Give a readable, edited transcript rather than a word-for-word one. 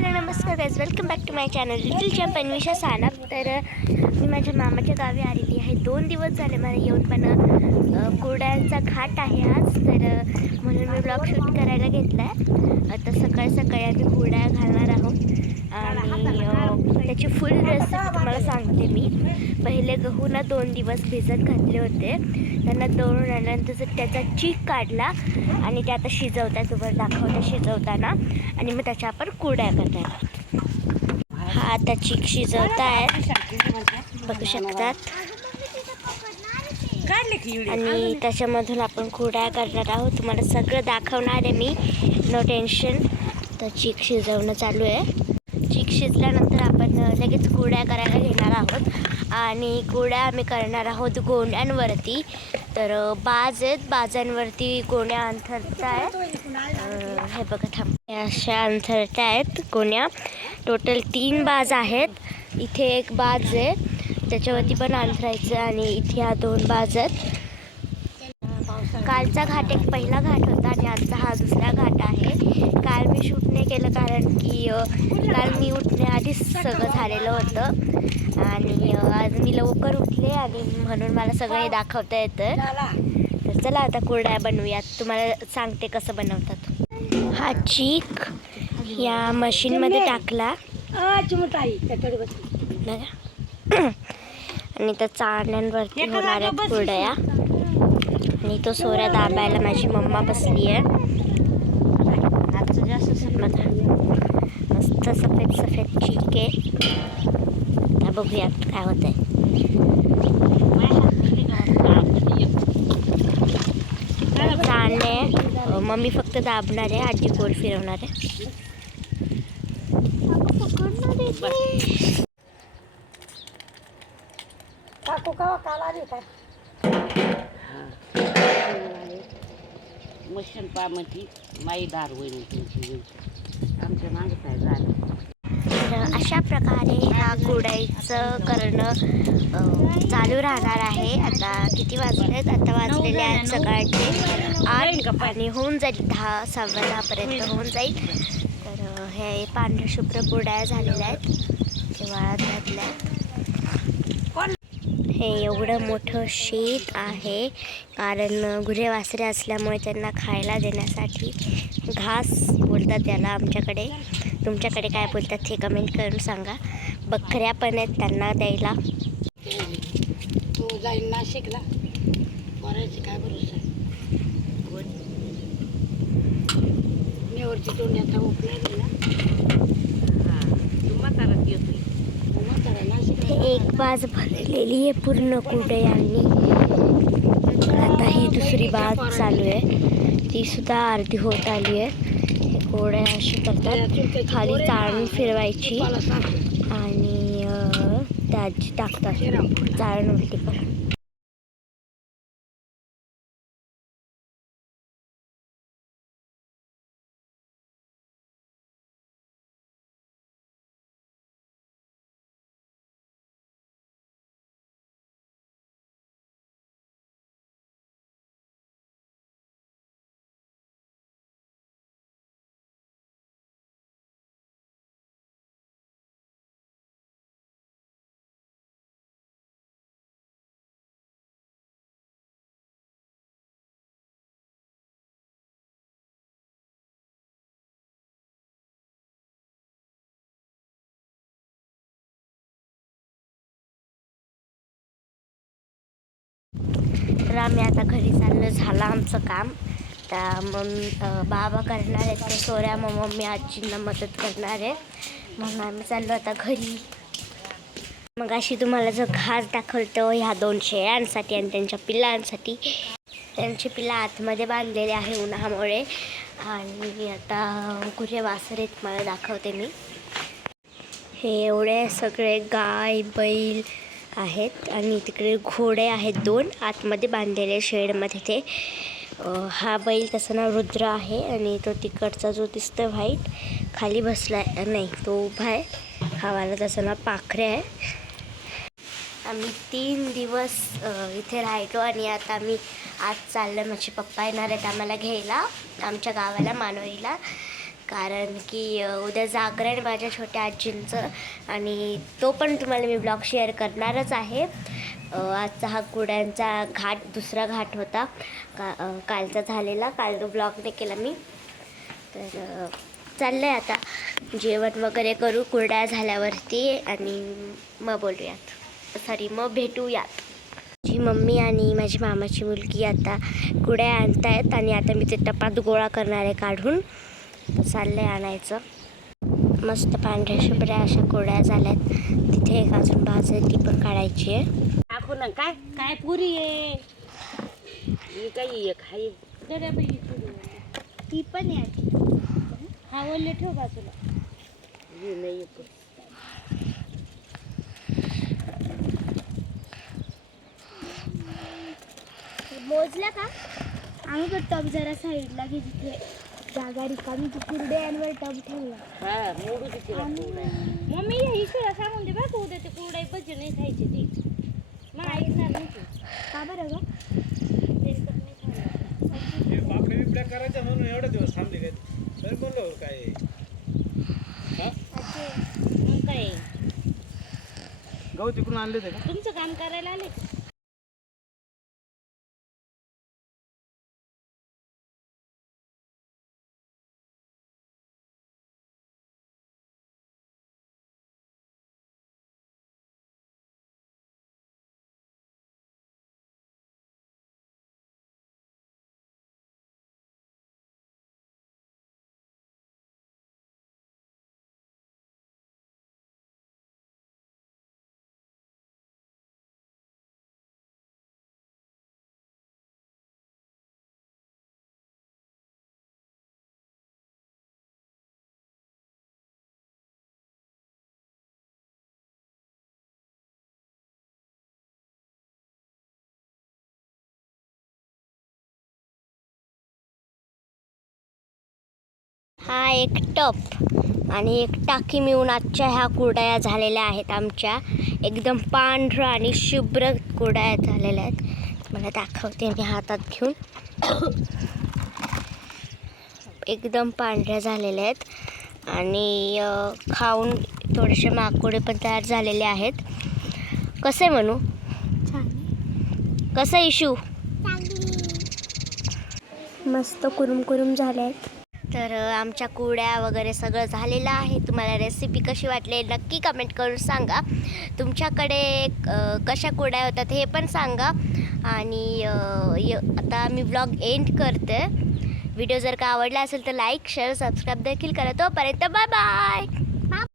Hello नमस्कार guys, welcome back to my channel little champ Anvisha Sanap. तर मी माझ्या मामाच्या गावी आलेली आहे. 2 दिवस झाले मला येऊन, पण कुरड्यांचा घाट आहे आज, तर म्हणून मी ब्लॉग शूट करायला घेतला आहे. आता सकाळी आम्ही कुरड्या घालणार आहोत आणि त्याची फुल रेसिपी तुम्हाला सांगते मी. पहिले गहू ना 2 दिवस भिजत घातले होते, त्यांना दळून आणल्यानंतर त्याचा चीक काढला आणि ते आता शिजवतात. तुम्हाला दाखवते शिजवताना, आणि मग त्याच्या आपण कुरड्या करतात. हा आता चीक शिजवतायत, बघू शकतात, आणि त्याच्यामधून आपण कुरड्या करणार आहोत. तुम्हाला सगळं दाखवणार आहे मी, नो टेन्शन. तर चीक शिजवणं चालू आहे. चीक शिजल्यानंतर आपण लगेच कुरड्या करायला घेणार आहोत, आणि कुरड्या आम्ही करणार आहोत गोण्यांवरती. तर बाज आहेत, बाजांवरती गोण्या अंथरता आहेत. हे बघा, थांब, अशा अंथरता आहेत गोण्या. टोटल 3 बाज आहेत. इथे एक बाज आहे, त्याच्यावरती पण अंथरायचं, आणि इथे ह्या 2 बाज आहेत. कालचा घाट एक पहिला घाट होता आणि आजचा हा दुसरा घाट आहे. काल मी शूट नाही केलं कारण की काल मी उठण्याआधीच सगळं झालेलं होतं, आणि आज मी लवकर उठले आणि म्हणून मला सगळं हे दाखवता येतं. तर चला आता कुरड्या बनवूयात. तुम्हाला सांगते कसं बनवतात. हा चीक या मशीनमध्ये टाकला आणि त्या चाळण्यांवरती होणाऱ्या कुरड्या, आणि तो सोऱ्या दाबायला माझी मम्मा बसली आहे. आजचं जास्त मस्त सफेद चीक आहे. आता बघूयात काय होत आहे. चाळणे मम्मी फक्त दाबणार आहे, आजी गोल फिरवणार आहे. मशीन पामती माईदार होईल आमच्या मागे काय झालं. तर अशा प्रकारे ह्या कुरड्याचं करणं चालू राहणार आहे. आता किती वाजलेत? आता वाजलेले आहेत सकाळचे 8, आणि होऊन जाईल 10, 10:15पर्यंत होऊन जाईल. तर हे पांढऱ्या शुभ्र कुरड्या झालेल्या आहेत, ते वाळत घातल्या. हे एवढं मोठं शेत आहे कारण गुरे वासरे असल्यामुळे त्यांना खायला देण्यासाठी घास बोलतात त्याला आमच्याकडे. तुमच्याकडे काय बोलतात हे कमेंट करून सांगा. बकऱ्या पण आहेत त्यांना द्यायला. तू जाईल नाशिकला, बरायची काय भरोसा मेवरची तोंड्याचा उपयोग ना. तू म्हातारा येतोय, म्हातारा नाशिक. एक बाज भरलेली आहे पूर्ण कुरड्यांनी. आता ही दुसरी बाज चालू आहे, ती सुद्धा अर्धी होत आली आहे. हे कुरड्या अशी करतात, खाली चाळून फिरवायची आणि त्याची टाकतात चाळण उलटी करून. तर आम्ही आता घरी चाललो, झालं आमचं काम. तर मग बाबा करणार आहेत ते सोऱ्या, मग मम्मी आजींना मदत करणार आहे. मग आम्ही चाललो आता घरी. मग अशी तुम्हाला जो घास दाखवतो ह्या 2 शेळ्यांसाठी आणि त्यांच्या पिल्लांसाठी. त्यांची पिल्ला आतमध्ये बांधलेले आहे उन्हामुळे, आणि आता गुरे वासरे मला दाखवते मी. हे एवढे सगळे गाय बैल आहेत, आणि तिकडे घोडे आहेत 2 आतमध्ये बांधलेले शेडमध्ये. ते हा बैल त्याचं नाव रुद्र आहे, आणि तो तिकडचा जो दिसतोय व्हाईट खाली बसला नाही, तो उभा आहे. हा वाला त्याचं नाव पाखरे आहे. आम्ही 3 दिवस इथे राहिलो, आणि आता आम्ही आज चाललं. माझे पप्पा येणार आहेत आम्हाला घ्यायला आमच्या गावाला मानोरीला, कारण की उद्या जागरण आहे माझ्या छोट्या आजींचं आणि तो पण तुम्हाला मी ब्लॉग शेअर करणारच आहे. आजचा हा कुड्यांचा घाट दुसरा घाट होता कालचा झालेला. काल तो ब्लॉग नाही केला मी. तर चाललं आहे आता जेवण वगैरे करू कुरड्या झाल्यावरती आणि मग बोलूयात मग भेटूयात. माझी मम्मी आणि माझी मामाची मुलगी आता कुड्या आणतायत आणि आता मी ते टपात गोळा करणार आहे काढून. चाललं आहे आणायचं. मस्त पांढऱ्या शुभ्र्या अशा कुड्या झाल्यात. तिथे एक अजून भाज आहे ती पण काढायची आहे. टाकू ना काय काय पुरी आहे ही काही एक हाय ती पण आहे. हा ओले ठेव बाजूला. हे नाही येत. मोजलं का? आम्ही पण टब जरा साईडला घे जिथे जागा रिकामी ती कुरड्यांवर टब ठेवला. हा मोडू तिथे मम्मी ही शिळा सांगून दे बघ उद्या ते कुरडे भजी नाही खायचे ते मग ऐकणार नाही तू. का बरं ग पापडी बिपड्या करायच्या म्हणून एवढे दिवस थांबले काय तर म्हणलो काय मग काय गहू तिकडून आणले होते का? तुमचं काम करायला आले का? हा एक टप आणि एक टाकी मिळून आजच्या ह्या कुरड्या झालेल्या आहेत. आमच्या एकदम पांढरं आणि शुभ्र कुरड्या झालेल्या आहेत. मला दाखवते मी हातात घेऊन. एकदम पांढऱ्या झालेल्या आहेत आणि खाऊन थोडेसे माकुडे पण तयार झालेले आहेत. कसे म्हणू कसं इशू मस्त कुरुम कुरुम झाले आहेत. तर आमच्या कुरड्या वगैरे सगळं झालेलं आहे. तुम्हाला रेसिपी कशी वाटली नक्की कमेंट करून सांगा. तुमच्याकडे कशा कुरड्या होतात हे पण सांगा. आणि आता मी ब्लॉग एंड करते. व्हिडिओ जर का आवडला असेल तर लाईक शेअर सबस्क्राईब देखील करा. तोपर्यंत बाय बाय.